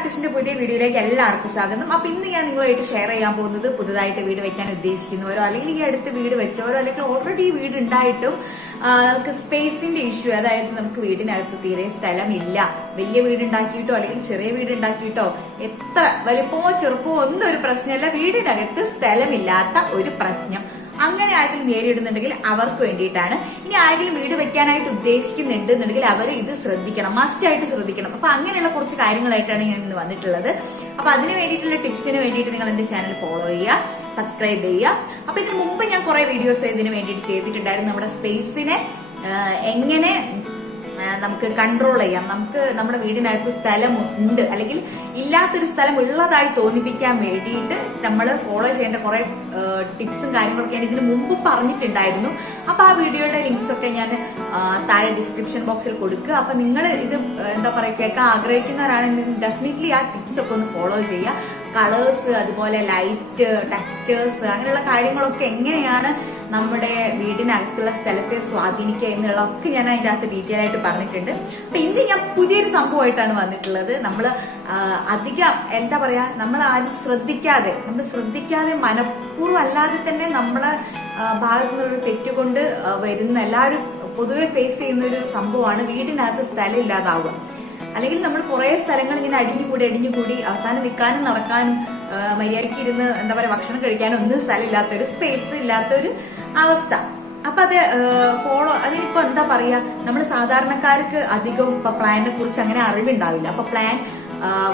ആർട്ടിസ്റ്റിന്റെ പുതിയ വീഡിയോയിലേക്ക് എല്ലാവർക്കും സ്വാഗതം. അപ്പൊ ഇന്ന് ഞാൻ നിങ്ങളുമായിട്ട് ഷെയർ ചെയ്യാൻ പോകുന്നത് പുതുതായിട്ട് വീട് വെക്കാൻ ഉദ്ദേശിക്കുന്നവരോ അല്ലെങ്കിൽ ഈ അടുത്ത് വീട് വെച്ചവരോ അല്ലെങ്കിൽ ഓൾറെഡി വീട് ഉണ്ടായിട്ടും നമുക്ക് സ്പേസിന്റെ ഇഷ്യൂ അതായത് നമുക്ക് വീടിനകത്ത് തീരെ സ്ഥലമില്ല. വലിയ വീട് ഉണ്ടാക്കിയിട്ടോ അല്ലെങ്കിൽ ചെറിയ വീട് ഉണ്ടാക്കിയിട്ടോ എത്ര വലിപ്പമോ ചെറുപ്പമോ ഒന്നും ഒരു പ്രശ്നമല്ല. വീടിനകത്ത് സ്ഥലമില്ലാത്ത ഒരു പ്രശ്നം. അങ്ങനെ ആരെങ്കിലും നേരിടുന്നുണ്ടെങ്കിൽ അവർക്ക് വേണ്ടിയിട്ടാണ്. ഇനി ആരെങ്കിലും വീട് വെക്കാനായിട്ട് ഉദ്ദേശിക്കുന്നുണ്ട് എന്നുണ്ടെങ്കിൽ അവർ ഇത് ശ്രദ്ധിക്കണം. മസ്റ്റ് ആയിട്ട് ശ്രദ്ധിക്കണം. അപ്പൊ അങ്ങനെയുള്ള കുറച്ച് കാര്യങ്ങളായിട്ടാണ് ഞാൻ ഇന്ന് വന്നിട്ടുള്ളത്. അപ്പൊ അതിന് വേണ്ടിയിട്ടുള്ള ടിപ്സിന് വേണ്ടിയിട്ട് നിങ്ങൾ എന്റെ ചാനൽ ഫോളോ ചെയ്യുക സബ്സ്ക്രൈബ് ചെയ്യുക. അപ്പൊ ഇതിന് മുമ്പ് ഞാൻ കുറെ വീഡിയോസ് ഇതിന് വേണ്ടിയിട്ട് ചെയ്തിട്ടുണ്ടായിരുന്നു. നമ്മുടെ സ്പേസിനെ എങ്ങനെ നമുക്ക് കൺട്രോൾ ചെയ്യാം. നമുക്ക് നമ്മുടെ വീടിനകത്ത് സ്ഥലം ഉണ്ട് അല്ലെങ്കിൽ ഇല്ലാത്തൊരു സ്ഥലം ഉള്ളതായി തോന്നിപ്പിക്കാൻ വേണ്ടിയിട്ട് നമ്മൾ ഫോളോ ചെയ്യേണ്ട കുറെ ടിപ്സും കാര്യങ്ങളൊക്കെ ഞാൻ ഇതിന് മുമ്പ് പറഞ്ഞിട്ടുണ്ടായിരുന്നു. അപ്പൊ ആ വീഡിയോയുടെ ലിങ്ക്സ് ഒക്കെ ഞാൻ താഴെ ഡിസ്ക്രിപ്ഷൻ ബോക്സിൽ കൊടുക്കുക. അപ്പൊ നിങ്ങൾ ഇത് എന്താ പറയുക കേൾക്കാൻ ആഗ്രഹിക്കുന്നവരാണെങ്കിൽ ഡെഫിനറ്റ്ലി ആ ടിപ്സ് ഒക്കെ ഒന്ന് ഫോളോ ചെയ്യുക. കളേഴ്സ് അതുപോലെ ലൈറ്റ് ടെക്സ്റ്റേഴ്സ് അങ്ങനെയുള്ള കാര്യങ്ങളൊക്കെ എങ്ങനെയാണ് നമ്മുടെ വീടിനകത്തുള്ള സ്ഥലത്തെ സ്വാധീനിക്കുക എന്നുള്ളതൊക്കെ ഞാൻ അതിന്റെ അകത്ത് ഡീറ്റെയിൽ ആയിട്ട് പറഞ്ഞിട്ടുണ്ട്. അപ്പൊ ഇന്ന് ഞാൻ പുതിയൊരു സംഭവമായിട്ടാണ് വന്നിട്ടുള്ളത്. നമ്മൾ അധികം എന്താ പറയാ നമ്മൾ ആരും ശ്രദ്ധിക്കാതെ നമ്മൾ ശ്രദ്ധിക്കാതെ മനഃപൂർവം അല്ലാതെ തന്നെ നമ്മളെ ഭാഗത്തു നിന്നൊരു തെറ്റുകൊണ്ട് വരുന്ന എല്ലാവരും പൊതുവെ ഫേസ് ചെയ്യുന്ന ഒരു സംഭവമാണ് വീടിനകത്ത് സ്ഥലം ഇല്ലാതാവുക അല്ലെങ്കിൽ നമ്മൾ കുറെ സ്ഥലങ്ങൾ ഇങ്ങനെ അടിഞ്ഞുകൂടി അടിഞ്ഞുകൂടി അവസാനം നിൽക്കാനും നടക്കാനും മര്യാദയ്ക്ക് ഇരുന്ന് എന്താ പറയുക ഭക്ഷണം കഴിക്കാനും ഒന്നും സ്ഥലമില്ലാത്തൊരു സ്പേസ് ഇല്ലാത്തൊരു അവസ്ഥ. അപ്പൊ അത് ഫോളോ അതിനിപ്പോ എന്താ പറയാ നമ്മൾ സാധാരണക്കാർക്ക് അധികം ഇപ്പൊ പ്ലാനിനെ കുറിച്ച് അങ്ങനെ അറിവുണ്ടാവില്ല. അപ്പൊ പ്ലാൻ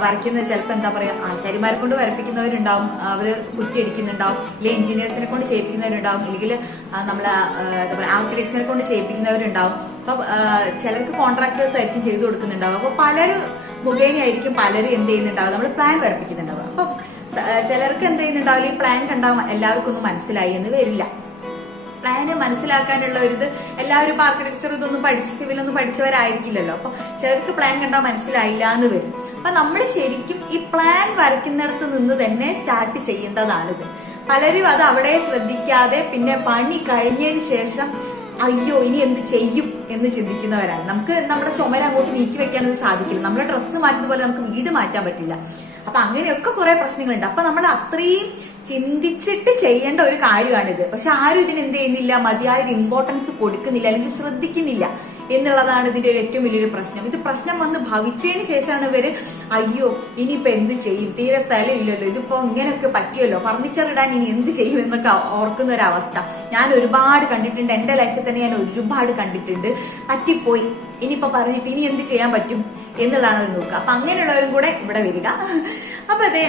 വരയ്ക്കുന്നത് ചിലപ്പോൾ എന്താ പറയാ ആശാരിമാരെ കൊണ്ട് വരപ്പിക്കുന്നവരുണ്ടാവും അവർ കുറ്റിയടിക്കുന്നുണ്ടാവും അല്ലെ എഞ്ചിനീയേഴ്സിനെ കൊണ്ട് ചെയ്യിപ്പിക്കുന്നവരുണ്ടാവും അല്ലെങ്കിൽ നമ്മളെ എന്താ പറയാ ആർക്കിടെക്ട്സിനെ കൊണ്ട് ചെയ്യിപ്പിക്കുന്നവരുണ്ടാവും. അപ്പൊ ചിലർക്ക് കോൺട്രാക്ടേഴ്സ് ആയിരിക്കും ചെയ്തു കൊടുക്കുന്നുണ്ടാവും അപ്പൊ പലരും മുഖേനയായിരിക്കും പലരും എന്ത് ചെയ്യുന്നുണ്ടാവും നമ്മൾ പ്ലാൻ വരപ്പിക്കുന്നുണ്ടാവും അപ്പൊ ചിലർക്ക് എന്ത് ചെയ്യുന്നുണ്ടാവില്ല ഈ പ്ലാൻ കണ്ടാൽ എല്ലാവർക്കും ഒന്നും മനസ്സിലായി എന്ന് വരില്ല. പ്ലാന് മനസ്സിലാക്കാനുള്ള ഒരു ഇത് എല്ലാവരും ആർക്കിടെക്ചർ ഇതൊന്നും പഠിച്ച് സിവിലൊന്നും പഠിച്ചവരായിരിക്കില്ലല്ലോ. അപ്പൊ ചിലർക്ക് പ്ലാൻ കണ്ടാൽ മനസ്സിലായില്ല എന്ന് വരും. അപ്പൊ നമ്മൾ ശരിക്കും ഈ പ്ലാൻ വരയ്ക്കുന്നിടത്ത് നിന്ന് തന്നെ സ്റ്റാർട്ട് ചെയ്യേണ്ടതാണിത്. പലരും അത് അവിടെ ശ്രദ്ധിക്കാതെ പിന്നെ പണി കഴിഞ്ഞതിന് ശേഷം അയ്യോ ഇനി എന്ത് ചെയ്യും എന്ന് ചിന്തിക്കുന്നവരാണ്. നമുക്ക് നമ്മുടെ ചുമര അങ്ങോട്ട് നീക്കി വെക്കാനൊന്നും സാധിക്കില്ല. നമ്മുടെ ഡ്രസ്സ് മാറ്റുന്ന പോലെ നമുക്ക് വീട് മാറ്റാൻ പറ്റില്ല. അപ്പൊ അങ്ങനെയൊക്കെ കുറെ പ്രശ്നങ്ങളുണ്ട്. അപ്പൊ നമ്മൾ അത്രയും ചിന്തിച്ചിട്ട് ചെയ്യേണ്ട ഒരു കാര്യമാണിത്. പക്ഷെ ആരും ഇതിന് എന്ത് ചെയ്യുന്നില്ല മതിയായ ഒരു ഇമ്പോർട്ടൻസ് കൊടുക്കുന്നില്ല അല്ലെങ്കിൽ ശ്രദ്ധിക്കുന്നില്ല എന്നുള്ളതാണ് ഇതിന്റെ ഒരു ഏറ്റവും വലിയൊരു പ്രശ്നം. ഇത് പ്രശ്നം വന്ന് ഭവിച്ചതിന് ശേഷമാണ് ഇവർ അയ്യോ ഇനിയിപ്പോ എന്ത് ചെയ്യും? തീരെ സ്ഥലം ഇല്ലല്ലോ ഇതിപ്പോ ഇങ്ങനെയൊക്കെ പറ്റിയല്ലോ. ഫർണിച്ചർ ഇടാൻ ഇനി എന്ത് ചെയ്യും? എന്നൊക്കെ ഓർക്കുന്ന ഒരു അവസ്ഥ. ഞാൻ ഒരുപാട് കണ്ടിട്ടുണ്ട്. എന്റെ ലൈഫിൽ തന്നെ ഞാൻ ഒരുപാട് കണ്ടിട്ടുണ്ട്. പറ്റിപ്പോയി. ഇനിയിപ്പോ പറഞ്ഞിട്ട് ഇനി എന്ത് ചെയ്യാൻ പറ്റും? എന്നുള്ളതാണ് നോക്കുക. അപ്പൊ അങ്ങനെയുള്ളവരും കൂടെ ഇവിടെ വരിക. അപ്പൊ അതെ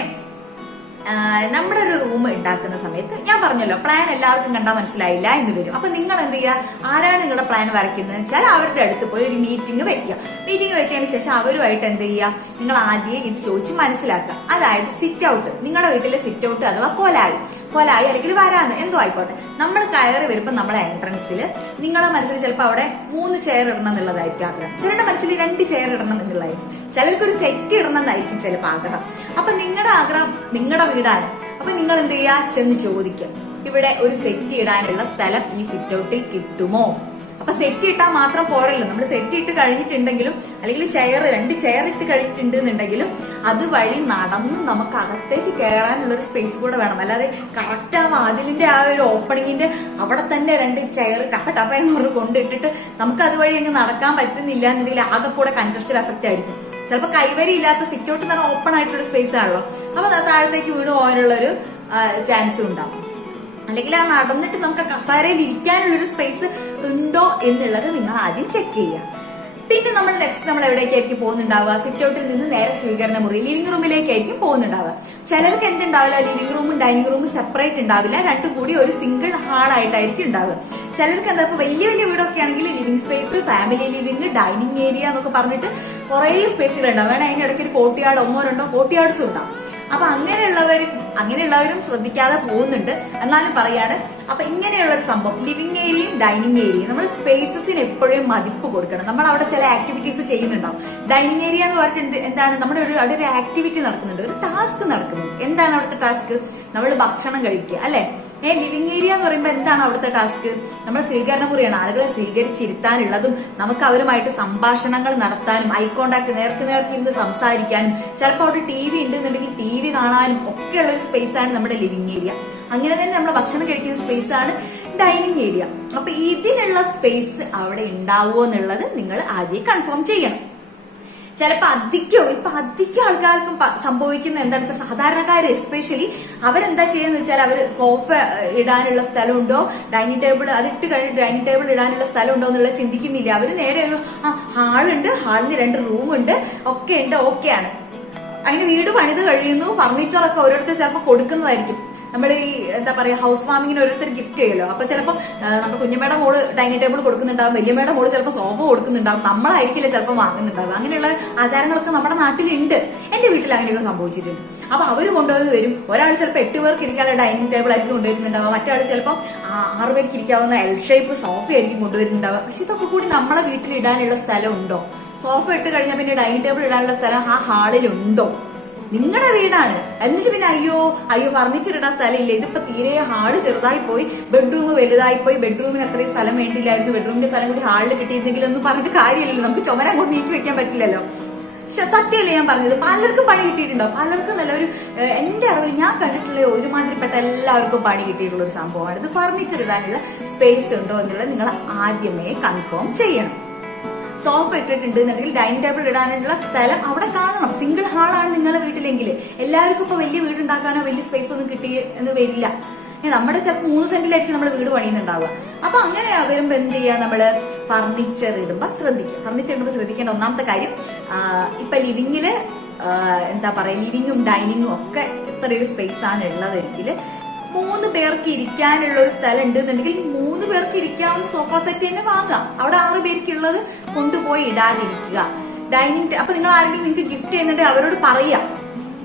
നമ്മുടെ ഒരു റൂം ഉണ്ടാക്കുന്ന സമയത്ത് ഞാൻ പറഞ്ഞല്ലോ പ്ലാൻ എല്ലാവർക്കും കണ്ടാൽ മനസ്സിലായില്ല എന്ന് വരും. അപ്പൊ നിങ്ങൾ എന്ത് ചെയ്യുക? ആരാണ് നിങ്ങളുടെ പ്ലാൻ വരയ്ക്കുന്നത് വെച്ചാൽ അവരുടെ അടുത്ത് പോയി ഒരു മീറ്റിംഗ് വെക്കുക മീറ്റിംഗ് വെച്ചതിന് ശേഷം അവരുമായിട്ട് എന്ത് ചെയ്യുക? നിങ്ങൾ ആദ്യം ഇത് ചോദിച്ച് മനസ്സിലാക്കുക. അതായത് സിറ്റ് ഔട്ട് നിങ്ങളുടെ വീട്ടിലെ സിറ്റ് ഔട്ട് അഥവാ കൊലായി കൊലായി അല്ലെങ്കിൽ വരാന്ന്. എന്തോ ആയിക്കോട്ടെ. നമ്മൾ കയറി വരുമ്പോൾ നമ്മളെ എൻട്രൻസിൽ നിങ്ങളെ മനസ്സിൽ ചിലപ്പോൾ അവിടെ മൂന്ന് ചെയർ ഇടണം എന്നുള്ളതായിരിക്കും ആഗ്രഹം. ചിലരുടെ മനസ്സിൽ രണ്ട് ചെയർ ഇടണം എന്നുള്ളതായിരിക്കും. ചിലർക്ക് ഒരു സെറ്റ് ഇടണം എന്നായിരിക്കും ചിലപ്പോൾ ആഗ്രഹം. അപ്പൊ നിങ്ങളുടെ ആഗ്രഹം നിങ്ങളുടെ വീടാണ്. അപ്പൊ നിങ്ങൾ എന്ത് ചെയ്യാ ചെന്ന് ചോദിക്കുക ഇവിടെ ഒരു സെറ്റ് ഇടാനുള്ള സ്ഥലം ഈ സിറ്റ് ഔട്ടിൽ കിട്ടുമോ? അപ്പൊ സെറ്റ് ഇട്ടാൽ മാത്രം പോരല്ലോ. നമ്മൾ സെറ്റ് ഇട്ട് കഴിഞ്ഞിട്ടുണ്ടെങ്കിലും അല്ലെങ്കിൽ ചെയർ രണ്ട് ചെയർ ഇട്ട് കഴിഞ്ഞിട്ടുണ്ട് എന്നുണ്ടെങ്കിലും അത് വഴി നടന്ന് നമുക്ക് അകത്തേക്ക് കയറാനുള്ള ഒരു സ്പേസ് കൂടെ വേണം. അല്ലാതെ കറക്റ്റ് ആ വാതിലിന്റെ ആ ഒരു ഓപ്പണിങ്ങിന്റെ അവിടെ തന്നെ രണ്ട് ചെയർ ടപ്പ ടപ്പ കൊണ്ടിട്ടിട്ട് നമുക്ക് അതുവഴി അങ്ങ് നടക്കാൻ പറ്റുന്നില്ല എന്നുണ്ടെങ്കിൽ ആകെ കൂടെ കഞ്ചസ്റ്റഡ് എഫക്റ്റ് ആയിരിക്കും. ചിലപ്പോൾ കൈവരി ഇല്ലാത്ത സിറ്റ് ഔട്ട് എന്ന് ഓപ്പൺ ആയിട്ടുള്ള സ്പേസ് ആണല്ലോ. അപ്പൊ താഴത്തേക്ക് വീണ് പോകാനുള്ള ഒരു ചാൻസും ഉണ്ടാവും. അല്ലെങ്കിൽ ആ നടന്നിട്ട് നമുക്ക് കസാരയിൽ ഇരിക്കാനുള്ളൊരു സ്പേസ് ഉണ്ടോ എന്നുള്ളത് നിങ്ങൾ ആദ്യം ചെക്ക് ചെയ്യുക. പിന്നെ നമ്മൾ നെക്സ്റ്റ് നമ്മൾ എവിടേക്കായിരിക്കും പോകുന്നുണ്ടാവുക? സിറ്റ് ഔട്ടിൽ നിന്ന് നേരെ സ്വീകരണ മുറി ലിവിംഗ് റൂമിലേക്കായിരിക്കും പോകുന്നുണ്ടാവുക. ചിലർക്ക് എന്തുണ്ടാവില്ല? ലിവിംഗ് റൂമും ഡൈനിങ് റൂമും സെപ്പറേറ്റ് ഉണ്ടാവില്ല. രണ്ടും കൂടി ഒരു സിംഗിൾ ഹാൾ ആയിട്ടായിരിക്കും ഉണ്ടാവുക. ചിലർക്ക് എന്താ ഇപ്പൊ വലിയ വലിയ വീടൊക്കെ ആണെങ്കിൽ living space family living dining area എന്നൊക്കെ പറഞ്ഞിട്ട് കുറേ സ്പേസുകൾ ഉണ്ടാവും. വേണം അതിനിടയ്ക്ക് ഒരു കോട്ടിയാട് ഒന്നോ രണ്ടോ കോട്ടിയാട്സും ഉണ്ടാവും. അപ്പൊ അങ്ങനെയുള്ളവരും അങ്ങനെയുള്ളവരും ശ്രദ്ധിക്കാതെ പോകുന്നുണ്ട്. എന്നാലും പറയാണ് അപ്പൊ ഇങ്ങനെയുള്ള ഒരു സംഭവം ലിവിംഗ് ഏരിയയും ഡൈനിങ് ഏരിയയും നമ്മൾ സ്പേസസിന് എപ്പോഴും മതിപ്പ് കൊടുക്കണം. നമ്മൾ അവിടെ ചില ആക്ടിവിറ്റീസ് ചെയ്യുന്നുണ്ടാവും. ഡൈനിങ് ഏരിയ എന്ന് പറഞ്ഞിട്ട് എന്താണ്? നമ്മുടെ ഒരു അവിടെ ഒരു ആക്ടിവിറ്റി നടക്കുന്നുണ്ട്. ഒരു ടാസ്ക് നടക്കുന്നുണ്ട് എന്താണ് അവിടുത്തെ ടാസ്ക് നമ്മൾ ഭക്ഷണം കഴിക്കുക അല്ലെ? ഏ ലിവിംഗ് ഏരിയ എന്ന് പറയുമ്പോൾ എന്താണ് അവിടുത്തെ ടാസ്ക് നമ്മുടെ സ്വീകരണ മുറിയാണ്. ആളുകളെ സ്വീകരിച്ചിരുത്താനുള്ളതും നമുക്ക് അവരുമായിട്ട് സംഭാഷണങ്ങൾ നടത്താനും ഐ കോണ്ടാക്ട് നേർക്ക് നേർക്ക് ഇരുന്ന് സംസാരിക്കാനും ചിലപ്പോൾ അവിടെ ടി വി ഉണ്ടെന്നുണ്ടെങ്കിൽ ടി വി കാണാനും ഒക്കെയുള്ള ഒരു സ്പേസ് ആണ് നമ്മുടെ ലിവിംഗ് ഏരിയ അങ്ങനെ തന്നെ നമ്മൾ ഭക്ഷണം കഴിക്കുന്ന സ്പേസ് ആണ് ഡൈനിങ് ഏരിയ അപ്പൊ ഇതിനുള്ള സ്പേസ് അവിടെ ഉണ്ടാവുമോ എന്നുള്ളത് നിങ്ങൾ ആദ്യം കൺഫേം ചെയ്യണം. ചിലപ്പോൾ അധികോ ഇപ്പൊ അധികം ആൾക്കാർക്കും സംഭവിക്കുന്ന എന്താണെന്ന് വെച്ചാൽ സാധാരണക്കാർ എസ്പെഷ്യലി അവരെന്താ ചെയ്യുന്ന വെച്ചാൽ അവർ സോഫ ഇടാനുള്ള സ്ഥലമുണ്ടോ? ഡൈനിങ് ടേബിൾ അതിട്ട് കഴിഞ്ഞ് ഡൈനിങ് ടേബിൾ ഇടാനുള്ള സ്ഥലമുണ്ടോ എന്നുള്ളത് ചിന്തിക്കുന്നില്ല. അവർ നേരെ ഒരു ഹാളുണ്ട്. ഹാളിന് രണ്ട് റൂമുണ്ട്. ഒക്കെ ഉണ്ട് ഓക്കെയാണ് അതിന് വീട് പണിത് കഴിയുന്നു. ഫർണിച്ചറൊക്കെ ഓരോരുത്തർ ചിലപ്പോൾ കൊടുക്കുന്നതായിരിക്കും. നമ്മൾ ഈ എന്താ പറയാ ഹൗസ് വാമിങ്ങിന് ഓരോരുത്തർ ഗിഫ്റ്റ് ചെയ്യുമല്ലോ. അപ്പൊ ചിലപ്പോൾ നമ്മുടെ കുഞ്ഞമ്മയുടെ മോൾ ഡൈനിങ് ടേബിൾ കൊടുക്കുന്നുണ്ടാവും വലിയമ്മയുടെ മോൾ ചിലപ്പോൾ സോഫ കൊടുക്കുന്നുണ്ടാവും നമ്മളായിരിക്കില്ല ചിലപ്പോൾ വാങ്ങുന്നുണ്ടാവും അങ്ങനെയുള്ള ആചാരങ്ങളൊക്കെ നമ്മുടെ നാട്ടിലുണ്ട്. എന്റെ വീട്ടിൽ അങ്ങനെയൊക്കെ സംഭവിച്ചിട്ടുണ്ട്. അപ്പൊ അവർ കൊണ്ടുവന്ന് വരും ഒരാൾ ചിലപ്പോൾ എട്ട് പേർക്ക് ഇരിക്കാനുള്ള ഡൈനിങ് ടേബിൾ ആയിരിക്കും കൊണ്ടുവരുന്നുണ്ടാവുക. മറ്റാൾ ചിലപ്പോൾ ആറ് പേർക്ക് ഇരിക്കാവുന്ന എൽ ഷേപ്പ് സോഫ ആയിരിക്കും കൊണ്ടുവരുന്നുണ്ടാവുക. പക്ഷെ ഇതൊക്കെ കൂടി നമ്മളെ വീട്ടിൽ ഇടാനുള്ള സ്ഥലം ഉണ്ടോ സോഫ ഇട്ട് കഴിഞ്ഞാൽ പിന്നെ ഡൈനിങ് ടേബിൾ ഇടാനുള്ള സ്ഥലം ആ ഹാളിലുണ്ടോ? നിങ്ങളുടെ വീടാണ്. എന്നിട്ട് പിന്നെ അയ്യോ അയ്യോ ഫർണിച്ചറിടാൻ സ്ഥലമില്ല. ഇതിപ്പോ തീരെ ഹാൾ ചെറുതായി പോയി. ബെഡ്റൂം വലുതായി പോയി. ബെഡ്റൂമിന് അത്രയും സ്ഥലം വേണ്ടിയില്ലായിരുന്നു ബെഡ്റൂമിന്റെ സ്ഥലം കൂടി ഹാളിൽ കിട്ടിയിരുന്നെങ്കിൽ ഒന്നും പറഞ്ഞിട്ട് കാര്യമില്ലല്ലോ. നമുക്ക് ചുമരം കൊണ്ട് നീക്കി വെക്കാൻ പറ്റില്ലല്ലോ. സത്യമല്ലേ ഞാൻ പറഞ്ഞത്? പലർക്കും പണി കിട്ടിയിട്ടുണ്ടോ? പലർക്കും നല്ല ഒരു എന്റെ അറിവിൽ ഞാൻ കണ്ടിട്ടുള്ള ഒരുമാതിരിപ്പെട്ട എല്ലാവർക്കും പണി കിട്ടിയിട്ടുള്ള ഒരു സംഭവമാണ്. ഇത് ഫർണിച്ചർ ഇടാനുള്ള സ്പേസ് ഉണ്ടോ എന്നുള്ളത് നിങ്ങൾ ആദ്യമേ കൺഫേം ചെയ്യണം. സോഫ ഇട്ടിട്ടുണ്ട് എന്നുണ്ടെങ്കിൽ ഡൈനിങ് ടേബിൾ ഇടാനുള്ള സ്ഥലം അവിടെ കാണണം. സിംഗിൾ ഹാളാണ് നിങ്ങളുടെ വീട്ടിലെങ്കിൽ. എല്ലാവർക്കും ഇപ്പൊ വലിയ വീടുണ്ടാക്കാനോ വലിയ സ്പേസ് ഒന്നും കിട്ടി എന്ന് വരില്ല. നമ്മുടെ ചിലപ്പോൾ മൂന്ന് സെന്റിലായിരിക്കും നമ്മൾ വീട് പണിയുന്നുണ്ടാവുക. അപ്പൊ അങ്ങനെ വരുമ്പോ എന്ത് ചെയ്യാ നമ്മൾ? ഫർണിച്ചർ ഇടുമ്പോ ശ്രദ്ധിക്കുക ഫർണിച്ചർ ഇടുമ്പോ ശ്രദ്ധിക്കേണ്ട ഒന്നാമത്തെ കാര്യം ഇപ്പൊ ലിവിങ്ങിൽ എന്താ പറയാ ലിവിങ്ങും ഡൈനിങ്ങും ഒക്കെ ഇത്രയൊരു സ്പേസ് ആണ് ഉള്ളതെങ്കിൽ മൂന്ന് പേർക്ക് ഇരിക്കാനുള്ള ഒരു സ്ഥലം ഉണ്ടെന്നുണ്ടെങ്കിൽ മൂന്ന് പേർക്ക് ഇരിക്കാവുന്ന സോഫ സെറ്റ് തന്നെ വാങ്ങാം. അവിടെ ആറ് പേർക്കുള്ളത് കൊണ്ടുപോയി ഇടാതിരിക്കുക. ഡൈനിങ് അപ്പൊ നിങ്ങൾ ആരെങ്കിലും നിങ്ങൾക്ക് ഗിഫ്റ്റ് ചെയ്യുന്നുണ്ട് അവരോട് പറയാം.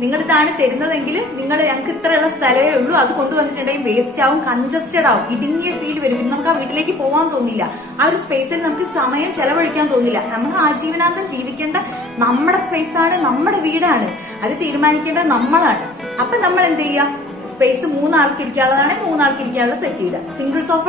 നിങ്ങൾ ഇതാണ് തരുന്നതെങ്കിൽ നിങ്ങൾ ഞങ്ങൾക്ക് ഇത്രയുള്ള സ്ഥലമേ ഉള്ളൂ. അത് കൊണ്ടുവന്നിട്ടുണ്ടെങ്കിൽ വേസ്റ്റ് ആവും കൺജസ്റ്റഡ് ആവും. ഇടുങ്ങിയ ഫീൽ വരും. നമുക്ക് ആ വീട്ടിലേക്ക് പോകാൻ തോന്നില്ല. ആ ഒരു സ്പേസിൽ നമുക്ക് സമയം ചെലവഴിക്കാൻ തോന്നില്ല. നമ്മൾ ആജീവനാന്തം ജീവിക്കേണ്ട നമ്മുടെ സ്പേസാണ് നമ്മുടെ വീടാണ്. അത് തീരുമാനിക്കേണ്ടത് നമ്മളാണ്. അപ്പൊ നമ്മൾ എന്ത് ചെയ്യുക സ്പേസ് മൂന്നാൾക്ക് ഇരിക്കാനുള്ളതാണ് മൂന്നാൾക്ക് ഇരിക്കാനുള്ള സെറ്റ് ചെയ്യുക സിംഗിൾ സോഫ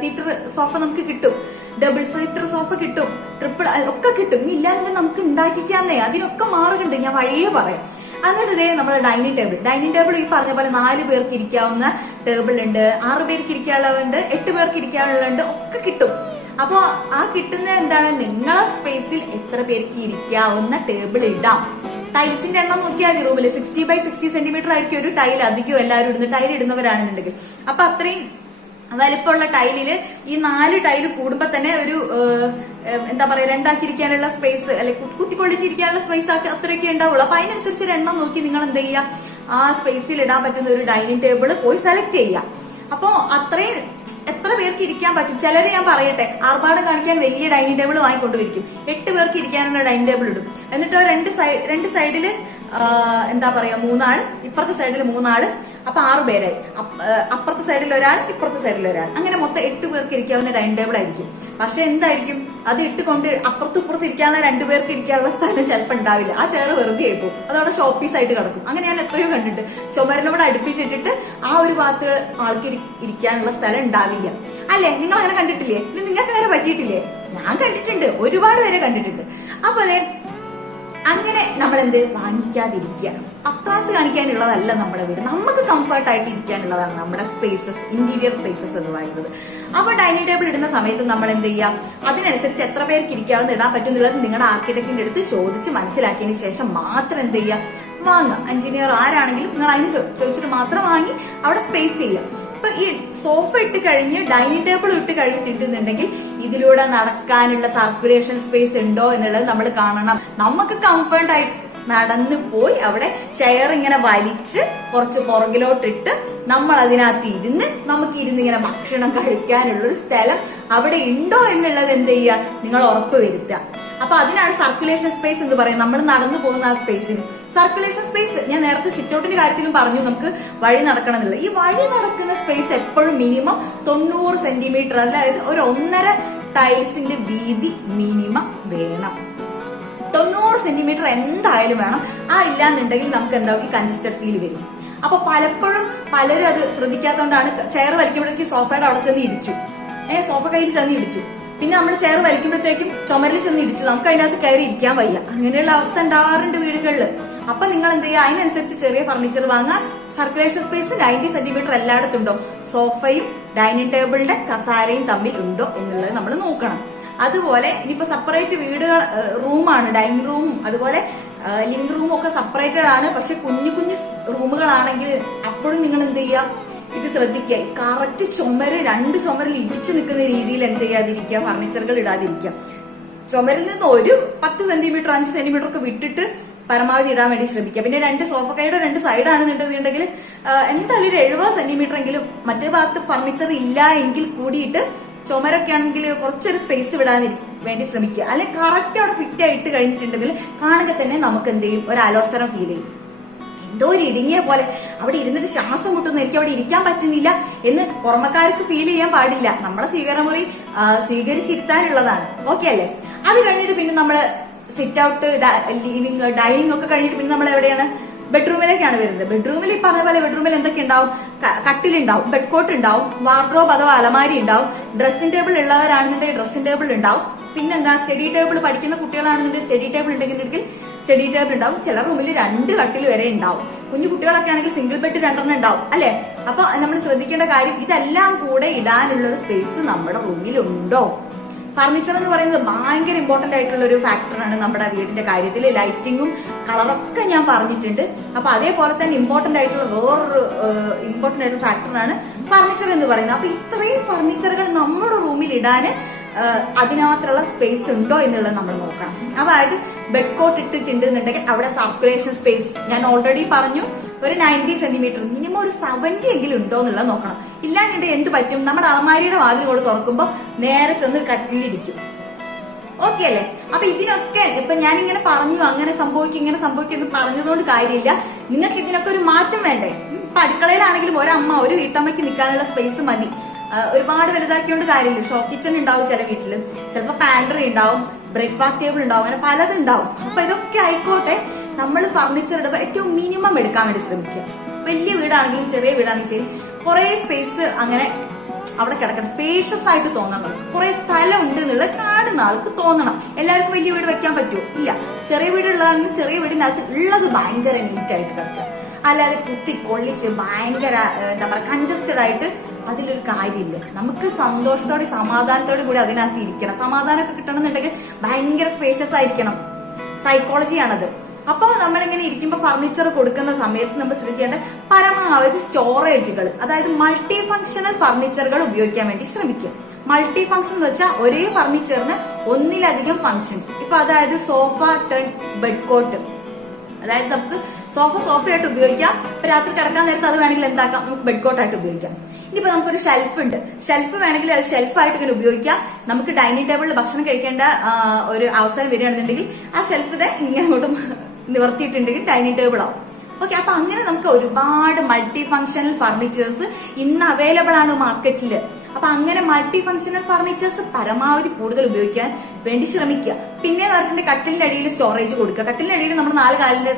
സീറ്റർ സോഫ നമുക്ക് കിട്ടും. ഡബിൾ സീറ്റർ സോഫ കിട്ടും. ട്രിപ്പിൾ ഒക്കെ കിട്ടും. ഇനി ഇല്ലാതെ നമുക്ക് ഉണ്ടാക്കിക്കാന്നേ. അതിനൊക്കെ മാറുകണ്ട് ഞാൻ വഴിയേ പറയാം. എന്നിട്ട് ഇതേ നമ്മുടെ ഡൈനിങ് ടേബിൾ ഡൈനിങ് ടേബിൾ ഈ പറഞ്ഞ പോലെ നാല് പേർക്ക് ഇരിക്കാവുന്ന ടേബിൾ ഉണ്ട്. ആറ് പേർക്ക് ഇരിക്കാനുള്ളതുണ്ട്. എട്ട് പേർക്ക് ഇരിക്കാനുള്ളതുണ്ട്. ഒക്കെ കിട്ടും. അപ്പോ ആ കിട്ടുന്ന എന്താണ്? നിങ്ങളെ സ്പേസിൽ എത്ര പേർക്ക് ഇരിക്കാവുന്ന ടേബിൾ ഇടാം. ടൈൽസിന്റെ എണ്ണം നോക്കിയാൽ മതി റൂമിൽ സിക്സ്റ്റി ബൈ സിക്സ്റ്റി സെന്റിമീറ്റർ ആയിരിക്കും ഒരു ടൈൽ അധികം എല്ലാവരും ഇടുന്ന ടൈൽ ഇടുന്നവരാണെന്നുണ്ടെങ്കിൽ. അപ്പൊ അത്രയും വലിപ്പമുള്ള ടൈലിൽ ഈ നാല് ടൈൽ കൂടുമ്പോ തന്നെ ഒരു എന്താ പറയാ രണ്ടാക്കിയിരിക്കാനുള്ള സ്പേസ് അല്ലെ കുത്തിക്കൊള്ളിച്ചിരിക്കാനുള്ള സ്പേസ് അത്രയൊക്കെ ഉണ്ടാവുള്ളൂ. അപ്പൊ അതിനനുസരിച്ച് എണ്ണം നോക്കി നിങ്ങൾ എന്ത് ചെയ്യുക? ആ സ്പേസിൽ ഇടാൻ പറ്റുന്ന ഒരു ഡൈനിങ് ടേബിൾ പോയി സെലക്ട് ചെയ്യുക. അപ്പോ അത്രയും എത്ര പേർക്ക് ഇരിക്കാൻ പറ്റും? ചിലര് ഞാൻ പറയട്ടെ ആർഭാടം കാണിക്കാൻ വലിയ ഡൈനിങ് ടേബിൾ വാങ്ങിക്കൊണ്ടുവരിക്കും. എട്ട് പേർക്ക് ഇരിക്കാനുള്ള ഡൈനിങ് ടേബിൾ ഇടും. എന്നിട്ട് രണ്ട് സൈഡ് രണ്ട് സൈഡിൽ എന്താ പറയാ മൂന്നാൾ ഇപ്പുറത്തെ സൈഡിൽ മൂന്നാൾ അപ്പൊ ആറ് പേരായി. അപ്പുറത്തെ സൈഡിൽ ഒരാൾ ഇപ്പുറത്തെ സൈഡിൽ ഒരാൾ. അങ്ങനെ മൊത്തം എട്ട് പേർക്ക് ഇരിക്കാവുന്ന ഡൈനിങ് ടേബിൾ ആയിരിക്കും. പക്ഷെ എന്തായിരിക്കും? അത് ഇട്ട് കൊണ്ട് അപ്പുറത്തും ഇപ്പുറത്ത് ഇരിക്കാനുള്ള രണ്ടു പേർക്ക് ഇരിക്കാനുള്ള സ്ഥലം ചിലപ്പോൾ ഉണ്ടാവില്ല. ആ ചെയർ വെറുതെ ആയിപ്പോ അതവിടെ ഷോപ്പീസ് ആയിട്ട് കിടക്കും. അങ്ങനെ ഞാൻ എത്രയോ കണ്ടിട്ട് ചുമരിനോട് അടുപ്പിച്ചിട്ടിട്ട് ആ ഒരു ഭാഗത്ത് ആൾക്ക് ഇരിക്കാനുള്ള സ്ഥലം ഉണ്ടാവില്ല. അല്ലേ? നിങ്ങൾ അങ്ങനെ കണ്ടിട്ടില്ലേ? നിങ്ങൾക്ക് അങ്ങനെ പറ്റിയിട്ടില്ലേ? ഞാൻ കണ്ടിട്ടുണ്ട്. ഒരുപാട് പേരെ കണ്ടിട്ടുണ്ട്. അപ്പൊ അതെ അങ്ങനെ നമ്മൾ എന്ത് വാങ്ങിക്കാതിരിക്കുക പത്രാസ് കാണിക്കാനുള്ളതല്ല നമ്മുടെ വീട്. നമുക്ക് കംഫർട്ട് ആയിട്ട് ഇരിക്കാനുള്ളതാണ് നമ്മുടെ സ്പേസസ് ഇന്റീരിയർ സ്പേസസ് എന്ന് പറയുന്നത്. അപ്പൊ ഡൈനിങ് ടേബിൾ ഇടുന്ന സമയത്ത് നമ്മൾ എന്ത് ചെയ്യാം? അതിനനുസരിച്ച് എത്ര പേർക്ക് ഇരിക്കാവുന്ന ഇടാൻ പറ്റും എന്നുള്ളത് നിങ്ങളുടെ ആർക്കിടെക്ടിന്റെ അടുത്ത് ചോദിച്ച് മനസ്സിലാക്കിയതിന് ശേഷം മാത്രം എന്ത് ചെയ്യുക വാങ്ങുക. എഞ്ചിനീയർ ആരാണെങ്കിലും നിങ്ങൾ അതിന് ചോദിച്ചിട്ട് മാത്രം വാങ്ങി അവിടെ സ്പേസ് ചെയ്യുക. ഇപ്പൊ ഈ സോഫ ഇട്ട് കഴിഞ്ഞ് ഡൈനിങ് ടേബിൾ ഇട്ട് കഴിഞ്ഞിട്ടുണ്ടെന്നുണ്ടെങ്കിൽ ഇതിലൂടെ നടക്കാനുള്ള സർക്കുലേഷൻ സ്പേസ് ഉണ്ടോ എന്നുള്ളത് നമ്മൾ കാണണം. നമുക്ക് കംഫർട്ട് ആയിട്ട് നടന്നു പോയി. അവിടെ ചെയർ ഇങ്ങനെ വലിച്ച് കുറച്ച് പുറകിലോട്ടിട്ട് നമ്മൾ അതിനകത്ത് ഇരുന്ന് നമുക്ക് ഇരുന്ന് ഇങ്ങനെ ഭക്ഷണം കഴിക്കാനുള്ള ഒരു സ്ഥലം അവിടെ ഉണ്ടോ എന്നുള്ളത് എന്ത് ചെയ്യുക? നിങ്ങൾ ഉറപ്പ് വരുത്തുക. അപ്പൊ അതിനാണ് സർക്കുലേഷൻ സ്പേസ് എന്ന് പറയുന്നത്. നമ്മൾ നടന്നു പോകുന്ന ആ സ്പേസിന് സർക്കുലേഷൻ സ്പേസ് ഞാൻ നേരത്തെ സിറ്റൗട്ടിന്റെ കാര്യത്തിലും പറഞ്ഞു നമുക്ക് വഴി നടക്കണം എന്നുള്ളത്. ഈ വഴി നടക്കുന്ന സ്പേസ് എപ്പോഴും മിനിമം തൊണ്ണൂറ് സെന്റിമീറ്റർ അതായത് ഒരു ഒന്നര ടൈൽസിന്റെ വീതി മിനിമം വേണം. തൊണ്ണൂറ് സെന്റിമീറ്റർ എന്തായാലും വേണം. ആ ഇല്ലാന്നുണ്ടെങ്കിൽ നമുക്ക് എന്താവും? ഈ കഞ്ചസ്റ്റഡ് ഫീൽ വരും. അപ്പൊ പലപ്പോഴും പലരും അത് ശ്രദ്ധിക്കാത്തതുകൊണ്ടാണ് ചെയർ വലിക്കുമ്പോഴത്തേക്ക് സോഫയുടെ അവിടെ ചെന്ന് ഇടിച്ചു. ഏഹ് സോഫ കയ്യിൽ ചെന്ന് ഇടിച്ചു. പിന്നെ നമ്മൾ ചെയർ വലിക്കുമ്പോഴത്തേക്കും ചുമരിൽ ചെന്ന് ഇടിച്ചു. നമുക്ക് അതിനകത്ത് കയറി ഇരിക്കാൻ വയ്യ. അങ്ങനെയുള്ള അവസ്ഥ ഉണ്ടാവാറുണ്ട് വീടുകളിൽ അപ്പൊ നിങ്ങൾ എന്ത് ചെയ്യുക? അതിനനുസരിച്ച് ചെറിയ ഫർണിച്ചർ വാങ്ങാൻ സർക്കുലേഷൻ സ്പേസ് നയന്റി സെന്റിമീറ്റർ എല്ലായിടത്തും ഉണ്ടോ? സോഫയും ഡൈനിങ് ടേബിളിന്റെ കസാരയും തമ്മിൽ ഉണ്ടോ എന്നുള്ളത് നമ്മൾ നോക്കണം. അതുപോലെ ഇനിയിപ്പോ സെപ്പറേറ്റ് വീടുകൾ റൂമാണ് ഡൈനിങ് റൂമും അതുപോലെ ലിവിംഗ് റൂമും ഒക്കെ സെപ്പറേറ്റഡ് ആണ്. പക്ഷെ കുഞ്ഞു കുഞ്ഞു റൂമുകളാണെങ്കിൽ അപ്പോഴും നിങ്ങൾ എന്ത് ചെയ്യുക ഇത് ശ്രദ്ധിക്കുക. കറക്റ്റ് ചുമര് രണ്ട് ചുമരിൽ ഇടിച്ചു നിൽക്കുന്ന രീതിയിൽ എന്ത് ചെയ്യാതിരിക്കുക? ഫർണിച്ചറുകൾ ഇടാതിരിക്കുക. ചുമരിൽ നിന്ന് ഒരു പത്ത് സെന്റിമീറ്റർ അഞ്ച് സെന്റിമീറ്റർ ഒക്കെ വിട്ടിട്ട് പരമാവധി ഇടാൻ വേണ്ടി ശ്രമിക്കുക. പിന്നെ രണ്ട് സോഫക്കയുടെ രണ്ട് സൈഡാണെന്നുണ്ടെന്നുണ്ടെങ്കിൽ എന്തായാലും ഒരു എഴുപത് സെന്റിമീറ്റർ എങ്കിലും മറ്റേ ഭാഗത്ത് ഫർണിച്ചർ ഇല്ല എങ്കിൽ കൂടിയിട്ട് ചുമരൊക്കെ ആണെങ്കിൽ കുറച്ചൊരു സ്പേസ് വിടാൻ വേണ്ടി ശ്രമിക്കുക. അല്ലെങ്കിൽ കറക്റ്റ് അവിടെ ഫിറ്റ് ആയിട്ട് കഴിഞ്ഞിട്ടുണ്ടെങ്കിൽ കാണുക തന്നെ നമുക്ക് എന്ത് ചെയ്യും? ഒരു അലോസരം ഫീൽ ചെയ്യും. എന്തോ ഒരു ഇടുങ്ങിയ പോലെ. അവിടെ ഇരുന്നിട്ട് ശ്വാസം മുട്ടുന്നു എനിക്ക് അവിടെ ഇരിക്കാൻ പറ്റുന്നില്ല എന്ന് പുറമക്കാർക്ക് ഫീൽ ചെയ്യാൻ പാടില്ല. നമ്മളെ സ്വീകരണമുറി സ്വീകരിച്ചിരുത്താനുള്ളതാണ്. ഓക്കെ അല്ലേ? അത് കഴിഞ്ഞിട്ട് പിന്നെ നമ്മൾ സിറ്റ് ഔട്ട് ഡൈനിങ് ഒക്കെ കഴിഞ്ഞിട്ട് പിന്നെ നമ്മൾ എവിടെയാണ് ബെഡ്റൂമിലേക്കാണ് വരുന്നത്. ബെഡ്റൂമിൽ ഈ പറഞ്ഞ പോലെ ബെഡ്റൂമിൽ എന്തൊക്കെ ഉണ്ടാവും? കട്ടിലുണ്ടാവും ബെഡ് കോട്ട് ഉണ്ടാവും വാർഡ്രോബ് അഥവാ അലമാരി ഉണ്ടാവും ഡ്രസ്സിംഗ് ടേബിൾ ഉള്ളവരാണെന്നുണ്ടെങ്കിൽ ഡ്രസ്സിംഗ് ടേബിൾ ഉണ്ടാവും. പിന്നെന്താ? സ്റ്റഡി ടേബിൾ പഠിക്കുന്ന കുട്ടികളാണെന്നുണ്ടെങ്കിൽ സ്റ്റഡി ടേബിൾ ഉണ്ടെങ്കിൽ സ്റ്റഡി ടേബിൾ ഉണ്ടാവും. ചില റൂമിൽ രണ്ട് കട്ടിൽ വരെ ഉണ്ടാവും. കുഞ്ഞു കുട്ടികളൊക്കെ ആണെങ്കിൽ സിംഗിൾ ബെഡ് രണ്ടെണ്ണം ഉണ്ടാവും അല്ലെ? അപ്പൊ നമ്മൾ ശ്രദ്ധിക്കേണ്ട കാര്യം ഇതെല്ലാം കൂടെ ഇടാനുള്ള ഒരു സ്പേസ് നമ്മുടെ റൂമിലുണ്ടോ ഫർണിച്ചർ എന്ന് പറയുന്നത് ഭയങ്കര ഇമ്പോർട്ടന്റ് ആയിട്ടുള്ള ഒരു ഫാക്ടറാണ് നമ്മുടെ വീടിന്റെ കാര്യത്തിൽ ലൈറ്റിങ്ങും കളറൊക്കെ ഞാൻ പറഞ്ഞിട്ടുണ്ട്. അപ്പൊ അതേപോലെ തന്നെ ഇമ്പോർട്ടന്റ് ആയിട്ടുള്ള വേറൊരു ഇമ്പോർട്ടന്റ് ആയിട്ടുള്ള ഫാക്ടറാണ് ഫർണിച്ചർ എന്ന് പറയുന്നത്. അപ്പൊ ഇത്രയും ഫർണിച്ചറുകൾ നമ്മുടെ റൂമിൽ ഇടാൻ അതിനകത്തുള്ള സ്പേസ് ഉണ്ടോ എന്നുള്ളത് നമ്മൾ നോക്കണം. അതായത് ബെഡ് കോട്ട് ഇട്ടിട്ടുണ്ട് എന്നുണ്ടെങ്കിൽ അവിടെ സർക്കുലേഷൻ സ്പേസ് ഞാൻ ഓൾറെഡി പറഞ്ഞു. ഒരു നയന്റി സെന്റിമീറ്റർ മിനിമം ഒരു സെവന്റി എങ്കിലും ഉണ്ടോ എന്നുള്ളത് നോക്കണം. ഇല്ലാന്നുണ്ടെങ്കിൽ എന്ത് പറ്റും? നമ്മുടെ അലമാരിയുടെ വാതിൽ കൂടെ തുറക്കുമ്പോൾ നേരെ ചെന്ന് കട്ടിലിടിക്കും ഓക്കെ അല്ലേ? അപ്പൊ ഇതിനൊക്കെ ഇപ്പൊ ഞാൻ ഇങ്ങനെ പറഞ്ഞു അങ്ങനെ സംഭവിക്കും ഇങ്ങനെ സംഭവിക്കും എന്ന് പറഞ്ഞതുകൊണ്ട് കാര്യമില്ല. നിങ്ങൾക്ക് ഇതിനൊക്കെ ഒരു മാറ്റം വേണ്ടേ? ഇപ്പൊ അടുക്കളയിലാണെങ്കിലും ഒരമ്മ ഒരു വീട്ടമ്മയ്ക്ക് നിൽക്കാനുള്ള സ്പേസ് മതി. ഒരുപാട് വലുതാക്കിയോണ്ട് കാര്യമില്ല. ഷോ കിച്ചൺ ഉണ്ടാവും ചില വീട്ടിൽ ചിലപ്പോൾ പാൻട്രി ഉണ്ടാവും. ബ്രേക്ക്ഫാസ്റ്റ് ടേബിൾ ഉണ്ടാവും അങ്ങനെ പലതും ഉണ്ടാവും. അപ്പൊ ഇതൊക്കെ ആയിക്കോട്ടെ നമ്മൾ ഫർണിച്ചർ ഇടുമ്പോൾ ഏറ്റവും മിനിമം എടുക്കാൻ വേണ്ടി ശ്രമിക്കുക. വലിയ വീടാണെങ്കിലും ചെറിയ വീടാണെങ്കിലും ശരി കുറെ സ്പേസ് അങ്ങനെ അവിടെ കിടക്കണം. സ്പേഷ്യസ് ആയിട്ട് തോന്നണം കുറെ സ്ഥലം ഉണ്ട് എന്നുള്ളത് കാണുന്ന ആൾക്ക് തോന്നണം. എല്ലാവർക്കും വലിയ വീട് വെക്കാൻ പറ്റുമോ? ഇല്ല. ചെറിയ വീടുള്ളതാണെങ്കിൽ ചെറിയ വീടിനകത്ത് ഉള്ളത് ഭയങ്കര നീറ്റായിട്ട് കിടക്കുക. അല്ലാതെ കുത്തി കൊള്ളിച്ച് ഭയങ്കര എന്താ പറയുക കഞ്ചസ്റ്റഡ് ആയിട്ട് അതിലൊരു കാര്യമില്ല. നമുക്ക് സന്തോഷത്തോടെ സമാധാനത്തോടെ കൂടി അതിനകത്ത് ഇരിക്കണം. സമാധാനമൊക്കെ കിട്ടണമെന്നുണ്ടെങ്കിൽ ഭയങ്കര സ്പേഷ്യസ് ആയിരിക്കണം. സൈക്കോളജിയാണത് അപ്പോൾ നമ്മളിങ്ങനെ ഇരിക്കുമ്പോൾ ഫർണിച്ചർ കൊടുക്കുന്ന സമയത്ത് നമ്മൾ ശ്രദ്ധിക്കേണ്ട പരമാവധി സ്റ്റോറേജുകൾ അതായത് മൾട്ടി ഫങ്ഷണൽ ഫർണിച്ചറുകൾ ഉപയോഗിക്കാൻ വേണ്ടി ശ്രമിക്കുക. മൾട്ടി ഫങ്ഷൻ എന്ന് വെച്ചാൽ ഒരേ ഫർണിച്ചറിന് ഒന്നിലധികം ഫങ്ഷൻസ് ഇപ്പൊ അതായത് സോഫ ടേൺ ബെഡ് കോട്ട് അതായത് നമുക്ക് സോഫ സോഫയായിട്ട് ഉപയോഗിക്കാം. രാത്രി കിടക്കാൻ നേരത്ത് അത് വേണമെങ്കിൽ എന്താക്കാം? നമുക്ക് ബെഡ് കോട്ടായിട്ട് ഉപയോഗിക്കാം. ഇനിയിപ്പോ നമുക്കൊരു ഷെൽഫ് ഉണ്ട്. ഷെൽഫ് വേണമെങ്കിൽ അത് ഷെൽഫായിട്ട് ഇങ്ങനെ ഉപയോഗിക്കാം. നമുക്ക് ഡൈനിങ് ടേബിളിൽ ഭക്ഷണം കഴിക്കേണ്ട ഒരു അവസരം വരികയാണെന്നുണ്ടെങ്കിൽ ആ ഷെൽഫ് ഇങ്ങനെ അങ്ങോട്ടും നിവർത്തിയിട്ടുണ്ടെങ്കിൽ ഡൈനിങ് ടേബിൾ ആവും. ഓക്കെ അപ്പൊ അങ്ങനെ നമുക്ക് ഒരുപാട് മൾട്ടി ഫങ്ഷണൽ ഫർണിച്ചേഴ്സ് ഇന്ന് അവൈലബിൾ ആണ് മാർക്കറ്റിൽ അപ്പൊ അങ്ങനെ മൾട്ടി ഫങ്ഷണൽ ഫർണിച്ചേഴ്സ് പരമാവധി കൂടുതൽ ഉപയോഗിക്കാൻ വേണ്ടി ശ്രമിക്കുക. പിന്നെ പറഞ്ഞിട്ടുണ്ടെങ്കിൽ കട്ടിലിന്റെ അടിയിൽ സ്റ്റോറേജ് കൊടുക്കുക. കട്ടിലിന്റെ അടിയിൽ നമ്മൾ നാല് കാലിന്റെ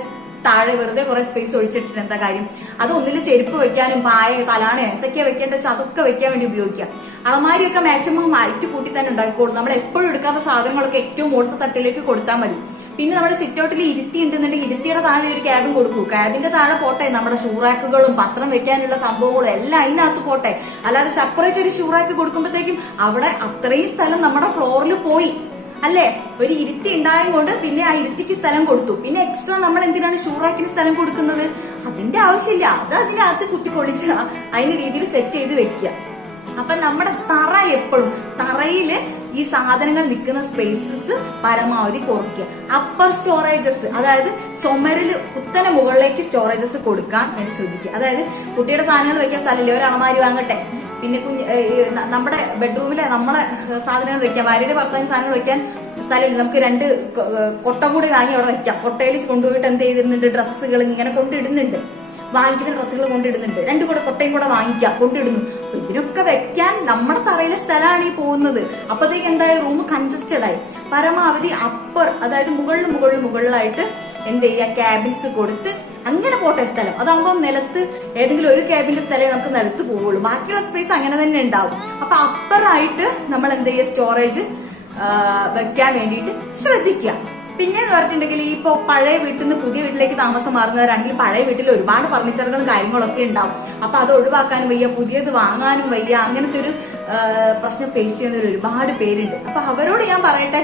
താഴെ വെറുതെ കുറെ സ്പേസ് ഒഴിച്ചിട്ടിട്ട് എന്താ കാര്യം? അത് ഒന്നിൽ ചെരുപ്പ് വെക്കാനും പായ തലാണ് എന്തൊക്കെയാ വെക്കേണ്ട വെച്ചാൽ അതൊക്കെ വെക്കാൻ വേണ്ടി ഉപയോഗിക്കാം അളമാരിയൊക്കെ മാക്സിമം ഹൈറ്റ് കൂട്ടി തന്നെ ഉണ്ടാക്കിക്കോളും നമ്മൾ എപ്പോഴും എടുക്കാത്ത സാധനങ്ങളൊക്കെ ഏറ്റവും മുകളിലത്തെ തട്ടിലേക്ക് കൊടുത്താൽ മതി. പിന്നെ നമ്മുടെ സിറ്റ് ഔട്ടിൽ ഇരുത്തി ഉണ്ടെന്നുണ്ടെങ്കിൽ ഇരുത്തിയുടെ താഴെ ഒരു ക്യാബും കൊടുക്കൂ. ക്യാബിന്റെ താഴെ പോട്ടെ. നമ്മുടെ ഷൂറാക്കുകളും പത്രം വെക്കാനുള്ള സംഭവങ്ങളും എല്ലാം അതിനകത്ത് പോട്ടെ. അല്ലാതെ സെപ്പറേറ്റ് ഒരു ഷൂറാക്ക് കൊടുക്കുമ്പോഴത്തേക്കും അവിടെ അത്രയും സ്ഥലം നമ്മുടെ ഫ്ലോറിൽ പോയി. അല്ലേ? ഒരു ഇരുത്തി ഉണ്ടായത് കൊണ്ട് പിന്നെ ആ ഇരുത്തിക്ക് സ്ഥലം കൊടുത്തു. പിന്നെ എക്സ്ട്രാ നമ്മൾ എന്തിനാണ് ഷൂറാക്കിന് സ്ഥലം കൊടുക്കുന്നത്? അതിന്റെ ആവശ്യമില്ല. അത് അതിനകത്ത് കുത്തിക്കൊള്ളിച്ച് അതിന് രീതിയിൽ സെറ്റ് ചെയ്ത് വെക്കുക. അപ്പൊ നമ്മുടെ തറ എപ്പോഴും തറയിൽ ഈ സാധനങ്ങൾ നിൽക്കുന്ന സ്പേസസ് പരമാവധി കുറയ്ക്കുക. അപ്പർ സ്റ്റോറേജസ് അതായത് ചുമരിൽ കുത്തനെ മുകളിലേക്ക് സ്റ്റോറേജസ് കൊടുക്കാൻ ശ്രദ്ധിക്കുക. അതായത് കുട്ടിയുടെ സാധനങ്ങൾ വെക്കാൻ സ്ഥലമില്ല. ഒരു അളമാരി വാങ്ങട്ടെ. പിന്നെ കുഞ്ഞ് നമ്മുടെ ബെഡ്റൂമിലെ നമ്മളെ സാധനങ്ങൾ വെക്കാം. ഭാര്യയുടെ ഭർത്താവിന് സാധനങ്ങൾ വെക്കാൻ സ്ഥലമില്ല. നമുക്ക് രണ്ട് കൊട്ട കൂടി വാങ്ങി അവിടെ വെക്കാം. കൊട്ടയിൽ കൊണ്ടുപോയിട്ട് എന്ത് ചെയ്തിരുന്നുണ്ട്? ഡ്രസ്സുകൾ ഇങ്ങനെ കൊണ്ടിടുന്നുണ്ട്. വാങ്ങിക്കുന്ന ഡ്രസ്സുകൾ കൊണ്ടിടുന്നുണ്ട്. രണ്ടു കൂടെ കൊട്ടയും കൂടെ വാങ്ങിക്കാം. കൊണ്ടിടുന്നു. അപ്പൊ ഇതിനൊക്കെ വെക്കാൻ നമ്മുടെ തറയിലെ സ്ഥലമാണ് ഈ പോകുന്നത്. അപ്പത്തേക്ക് എന്തായി? റൂം കൺജസ്റ്റഡ് ആയി. പരമാവധി അപ്പർ അതായത് മുകളിൽ മുകളിൽ മുകളിലായിട്ട് എന്ത് ചെയ്യുക? ക്യാബിൻസ് കൊടുത്ത് അങ്ങനെ പോട്ടെ സ്ഥലം. അതാകുമ്പോൾ നിലത്ത് ഏതെങ്കിലും ഒരു ക്യാബിന്റെ സ്ഥലമേ നമുക്ക് നിലത്ത് പോവുള്ളൂ. ബാക്കിയുള്ള സ്പേസ് അങ്ങനെ തന്നെ ഉണ്ടാവും. അപ്പൊ അപ്പറായിട്ട് നമ്മൾ എന്ത് ചെയ്യുക? സ്റ്റോറേജ് വെക്കാൻ വേണ്ടിയിട്ട് ശ്രദ്ധിക്കുക. പിന്നെ എന്ന് പറഞ്ഞിട്ടുണ്ടെങ്കിൽ ഈ ഇപ്പൊ പഴയ വീട്ടിൽ നിന്ന് പുതിയ വീട്ടിലേക്ക് താമസം മാറുന്നവരാണെങ്കിൽ പഴയ വീട്ടിൽ ഒരുപാട് ഫർണിച്ചറുകളും കാര്യങ്ങളൊക്കെ ഉണ്ടാവും. അപ്പൊ അത് ഒഴിവാക്കാനും വയ്യ പുതിയത് വാങ്ങാനും വയ്യ അങ്ങനത്തെ ഒരു പ്രശ്നം ഫേസ് ചെയ്യുന്നവർ ഒരുപാട് പേരുണ്ട്. അപ്പൊ അവരോട് ഞാൻ പറയട്ടെ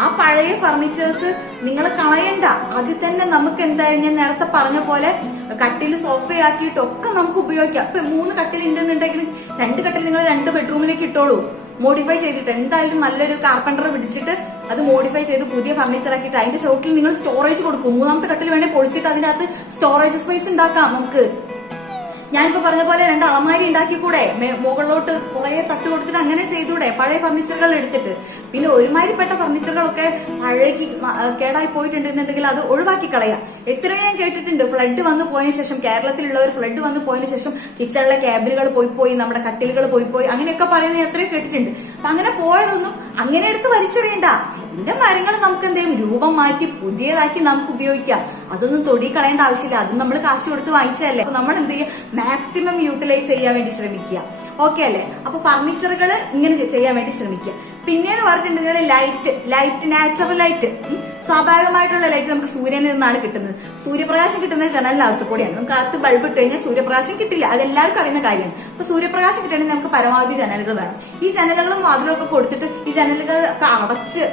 ആ പഴയ ഫർണിച്ചേഴ്സ് നിങ്ങൾ കളയണ്ട. അതിൽ തന്നെ നമുക്ക് എന്തായാലും ഞാൻ നേരത്തെ പറഞ്ഞ പോലെ കട്ടിൽ സോഫയാക്കിയിട്ടൊക്കെ നമുക്ക് ഉപയോഗിക്കാം. ഇപ്പൊ മൂന്ന് കട്ടിൽ ഉണ്ടെന്നുണ്ടെങ്കിൽ രണ്ട് കട്ടിൽ നിങ്ങൾ രണ്ട് ബെഡ്റൂമിലേക്ക് ഇട്ടോളൂ. മോഡിഫൈ ചെയ്തിട്ട് എന്തായാലും നല്ലൊരു കാർപ്പന്റർ പിടിച്ചിട്ട് അത് മോഡിഫൈ ചെയ്ത് പുതിയ ഫർണിച്ചർ ആക്കിയിട്ട് അതിന്റെ ചോട്ടിൽ നിങ്ങൾ സ്റ്റോറേജ് കൊടുക്കും. മൂന്നാമത്തെ കട്ടിൽ വേണേൽ പൊളിച്ചിട്ട് അതിനകത്ത് സ്റ്റോറേജ് സ്പേസ് ഉണ്ടാക്കാം നമുക്ക്. ഞാനിപ്പോ പറഞ്ഞ പോലെ രണ്ട് അളമാരി ഉണ്ടാക്കിക്കൂടെ? കൂടെ മുകളിലോട്ട് കുറെ തട്ട് കൊടുത്തിട്ട് അങ്ങനെ ചെയ്തൂടെ? പഴയ ഫർണിച്ചറുകൾ എടുത്തിട്ട്. പിന്നെ ഒരുമാതിരിപ്പെട്ട ഫർണിച്ചറുകളൊക്കെ പഴകി കേടായി പോയിട്ടുണ്ടെന്നുണ്ടെങ്കിൽ അത് ഒഴിവാക്കി കളയാം. എത്രയും ഞാൻ കേട്ടിട്ടുണ്ട്. ഫ്ലഡ് വന്ന് പോയതിനു ശേഷം കേരളത്തിലുള്ളവർ ഫ്ലഡ് വന്ന് പോയതിനു ശേഷം കിച്ചണിലെ ക്യാബിനുകൾ പോയി പോയി നമ്മുടെ കട്ടിലുകൾ പോയി പോയി അങ്ങനെയൊക്കെ പറയുന്നത് എത്രയും കേട്ടിട്ടുണ്ട്. അപ്പൊ അങ്ങനെ പോയതൊന്നും അങ്ങനെ എടുത്ത് വലിച്ചെറിയണ്ട. ഇതിന്റെ മരങ്ങൾ നമുക്ക് എന്തെങ്കിലും രൂപം മാറ്റി പുതിയതാക്കി നമുക്ക് ഉപയോഗിക്കാം അതൊന്നും തൊടി കളയേണ്ട ആവശ്യമില്ല. അത് നമ്മൾ കാശ് കൊടുത്ത് വാങ്ങിച്ചതല്ലേ. നമ്മൾ എന്ത് ചെയ്യുക മാക്സിമം യൂട്ടിലൈസ് ചെയ്യാൻ വേണ്ടി ശ്രമിക്കുക. ഓക്കെ അല്ലേ? അപ്പൊ ഫർണിച്ചറുകൾ ഇങ്ങനെ ചെയ്യാൻ വേണ്ടി ശ്രമിക്കുക. പിന്നെന്ന് പറഞ്ഞിട്ടുണ്ടെങ്കിൽ ലൈറ്റ് ലൈറ്റ് നാച്ചുറൽ ലൈറ്റ് സ്വാഭാവികമായിട്ടുള്ള ലൈറ്റ് നമുക്ക് സൂര്യനിൽ നിന്നാണ് കിട്ടുന്നത്. സൂര്യപ്രകാശം കിട്ടുന്നത് ജനലിനകത്ത് കൂടിയാണ്. നമുക്ക് അകത്ത് ബൾബ് ഇട്ട് കഴിഞ്ഞാൽ സൂര്യപ്രകാശം കിട്ടില്ല. അത് എല്ലാവർക്കും അറിയുന്ന കാര്യമാണ് അപ്പൊ സൂര്യപ്രകാശം കിട്ടണമെങ്കിൽ നമുക്ക് പരമാവധി ജനലുകൾ വേണം. ഈ ജനലുകളും വാതിലൊക്കെ കൊടുത്തിട്ട് ഈ ജനലുകൾ ഒക്കെ അടച്ച്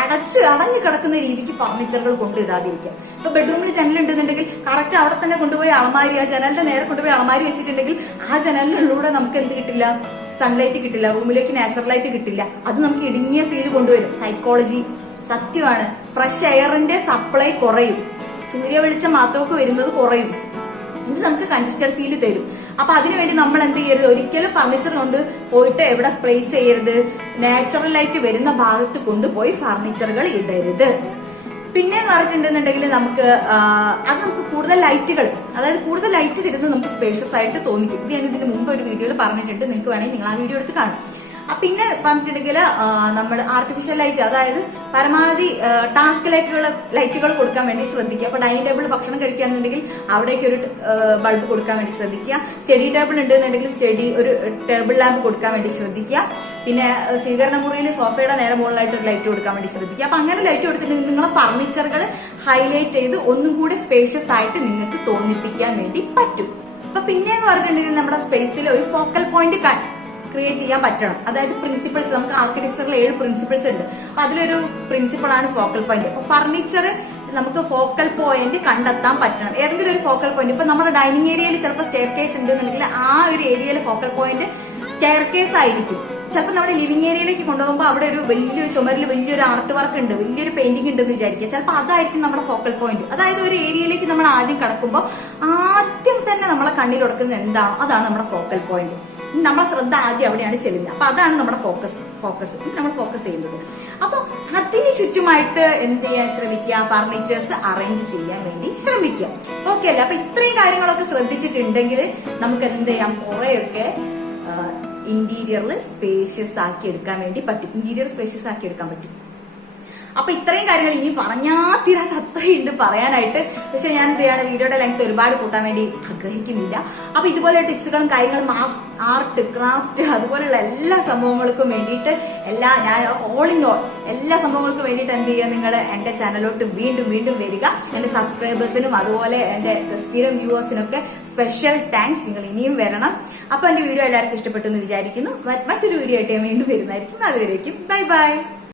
അടച്ച് അടഞ്ഞു കിടക്കുന്ന രീതിക്ക് ഫർണിച്ചറുകൾ കൊണ്ടിടാതിരിക്കുക ഇപ്പൊ ബെഡ്റൂമിൽ ജനൽ ഉണ്ടെന്നുണ്ടെങ്കിൽ കറക്റ്റ് അവിടെ തന്നെ കൊണ്ടുപോയി അളമാരി ആ ജനലിന്റെ നേരെ കൊണ്ടുപോയി അലമാരി വെച്ചിട്ടുണ്ടെങ്കിൽ ആ ജനലിനുള്ളിലൂടെ നമുക്ക് എന്ത് കിട്ടില്ല? സൺലൈറ്റ് കിട്ടില്ല റൂമിലേക്ക് നാച്ചുറൽ ലൈറ്റ് കിട്ടില്ല. അത് നമുക്ക് ഇടുങ്ങിയ ഫീൽ കൊണ്ടുവരും. സൈക്കോളജി സത്യമാണ്. ഫ്രഷ് എയറിന്റെ സപ്ലൈ കുറയും. സൂര്യ വെളിച്ചം മാത്രമൊക്കെ വരുന്നത് കുറയും. ഇത് നമുക്ക് കൺസിസ്റ്റർ ഫീൽ തരും. അപ്പൊ അതിനുവേണ്ടി നമ്മൾ എന്ത് ചെയ്യരുത്? ഒരിക്കലും ഫർണിച്ചർ കൊണ്ട് പോയിട്ട് എവിടെ പ്ലേസ് ചെയ്യരുത്. നാച്ചുറൽ ലൈറ്റ് വരുന്ന ഭാഗത്ത് കൊണ്ടുപോയി ഫർണിച്ചറുകൾ ഇടരുത്. പിന്നെ എന്ന് പറഞ്ഞിട്ടുണ്ടെന്നുണ്ടെങ്കിൽ നമുക്ക് അത് നമുക്ക് കൂടുതൽ ലൈറ്റുകൾ അതായത് കൂടുതൽ ലൈറ്റ് തരുന്നത് നമുക്ക് സ്പേഷ്യസ് ആയിട്ട് തോന്നിക്കും. ഇത് ഞാൻ ഇതിന് മുമ്പ് ഒരു വീഡിയോയിൽ പറഞ്ഞിട്ടുണ്ട്. നിങ്ങൾക്ക് വേണമെങ്കിൽ നിങ്ങൾ ആ വീഡിയോ എടുത്ത് കാണും. പിന്നെ പറഞ്ഞിട്ടുണ്ടെങ്കിൽ നമ്മൾ ആർട്ടിഫിഷ്യൽ ലൈറ്റ് അതായത് പരമാവധി ടാസ്ക് ലൈറ്റുകൾ ലൈറ്റുകൾ കൊടുക്കാൻ വേണ്ടി ശ്രദ്ധിക്കുക. അപ്പൊ ഡൈനിങ് ടേബിൾ ഭക്ഷണം കഴിക്കുകയാണെന്നുണ്ടെങ്കിൽ അവിടേക്ക് ഒരു ബൾബ് കൊടുക്കാൻ വേണ്ടി ശ്രദ്ധിക്കുക. സ്റ്റഡി ടേബിൾ ഉണ്ടെന്നുണ്ടെങ്കിൽ സ്റ്റഡി ഒരു ടേബിൾ ലാമ്പ് കൊടുക്കാൻ വേണ്ടി ശ്രദ്ധിക്കുക. പിന്നെ സ്വീകരണ മുറിയിൽ സോഫയുടെ നേരെ മുകളിലായിട്ട് ഒരു ലൈറ്റ് കൊടുക്കാൻ വേണ്ടി ശ്രദ്ധിക്കുക. അപ്പൊ അങ്ങനെ ലൈറ്റ് കൊടുത്തിട്ടുണ്ടെങ്കിൽ നിങ്ങളുടെ ഫർണിച്ചറുകൾ ഹൈലൈറ്റ് ചെയ്ത് ഒന്നും കൂടി സ്പേഷ്യസ് ആയിട്ട് നിങ്ങൾക്ക് തോന്നിപ്പിക്കാൻ വേണ്ടി പറ്റും. അപ്പൊ പിന്നെ എന്ന് പറഞ്ഞിട്ടുണ്ടെങ്കിൽ നമ്മുടെ സ്പേസിൽ ഒരു ഫോക്കൽ പോയിന്റ് ക്രിയേറ്റ് ചെയ്യാൻ പറ്റണം. അതായത് പ്രിൻസിപ്പിൾസ് നമുക്ക് ആർക്കിടെക്ചറിൽ ഏഴ് പ്രിൻസിപ്പിൾസ് ഉണ്ട്. അപ്പൊ അതിലൊരു പ്രിൻസിപ്പിൾ ആണ് ഫോക്കൽ പോയിന്റ് അപ്പൊ ഫർണിച്ചർ നമുക്ക് ഫോക്കൽ പോയിന്റ് കണ്ടെത്താൻ പറ്റണം. ഏതെങ്കിലും ഒരു ഫോക്കൽ പോയിന്റ് ഇപ്പൊ നമ്മുടെ ഡൈനിങ് ഏരിയയിൽ ചിലപ്പോൾ സ്റ്റെയർ കേസ് ഉണ്ടെന്നുണ്ടെങ്കിൽ ആ ഒരു ഏരിയയിൽ ഫോക്കൽ പോയിന്റ് സ്റ്റെയർ കേസ് ആയിരിക്കും. ചിലപ്പോൾ നമ്മുടെ ലിവിംഗ് ഏരിയയിലേക്ക് കൊണ്ടുപോകുമ്പോൾ അവിടെ ഒരു വലിയൊരു ചുമരിൽ വലിയൊരു ആർട്ട് വർക്ക് ഉണ്ട് വലിയൊരു പെയിന്റിംഗ് ഉണ്ട് എന്ന് വിചാരിക്കുക. ചിലപ്പോൾ അതായിരിക്കും നമ്മുടെ ഫോക്കൽ പോയിന്റ് അതായത് ഒരു ഏരിയയിലേക്ക് നമ്മൾ ആദ്യം കടക്കുമ്പോൾ ആദ്യം തന്നെ നമ്മളെ കണ്ണിൽ ഉടക്കുന്നത് എന്താണോ അതാണ് നമ്മുടെ ഫോക്കൽ പോയിന്റ് നമ്മുടെ ശ്രദ്ധ ആദ്യം അവിടെയാണ് ചെല്ലുന്നത്. അപ്പൊ അതാണ് നമ്മുടെ ഫോക്കസ് ഫോക്കസ് നമ്മൾ ഫോക്കസ് ചെയ്യുന്നത്. അപ്പൊ അതിന് ചുറ്റുമായിട്ട് എന്ത് ചെയ്യാൻ ശ്രമിക്കുക. ഫർണിച്ചേഴ്സ് അറേഞ്ച് ചെയ്യാൻ വേണ്ടി ശ്രമിക്കുക. ഓക്കെ അല്ലേ? അപ്പൊ ഇത്രയും കാര്യങ്ങളൊക്കെ ശ്രദ്ധിച്ചിട്ടുണ്ടെങ്കിൽ നമുക്ക് എന്ത് ചെയ്യാം? കുറെയൊക്കെ ഇന്റീരിയറിൽ സ്പേഷ്യസ് ആക്കി എടുക്കാൻ വേണ്ടി പറ്റും. ഇന്റീരിയർ സ്പേഷ്യസ് ആക്കി എടുക്കാൻ പറ്റും. അപ്പൊ ഇത്രയും കാര്യങ്ങൾ ഇനി പറഞ്ഞാ തീരാത്ത അത്രയുണ്ട് പറയാനായിട്ട്. പക്ഷെ ഞാൻ എന്ത് ചെയ്യാണ്? വീഡിയോയുടെ ലെങ്ത് ഒരുപാട് കൂട്ടാൻ വേണ്ടി ആഗ്രഹിക്കുന്നില്ല. അപ്പൊ ഇതുപോലെ ടിപ്സുകളും കാര്യങ്ങളും ആർട്ട് ക്രാഫ്റ്റ് അതുപോലെയുള്ള എല്ലാ സംഭവങ്ങൾക്കും വേണ്ടിയിട്ട് എല്ലാ ഞാൻ ഓൾ ഇൻ ഓൾ എല്ലാ സംഭവങ്ങൾക്കും വേണ്ടിയിട്ട് എന്ത് ചെയ്യുക? നിങ്ങൾ എന്റെ ചാനലിലോട്ട് വീണ്ടും വീണ്ടും വരിക. എന്റെ സബ്സ്ക്രൈബേഴ്സിനും അതുപോലെ എന്റെ സ്ഥിരം വ്യൂവേഴ്സിനൊക്കെ സ്പെഷ്യൽ താങ്ക്സ് നിങ്ങൾ ഇനിയും വരണം. അപ്പൊ എന്റെ വീഡിയോ എല്ലാവർക്കും ഇഷ്ടപ്പെട്ടു എന്ന് വിചാരിക്കുന്നു. മറ്റൊരു വീഡിയോ ആയിട്ട് ഞാൻ വീണ്ടും വരുന്നതായിരിക്കും. അതുവരേക്കും. Bye bye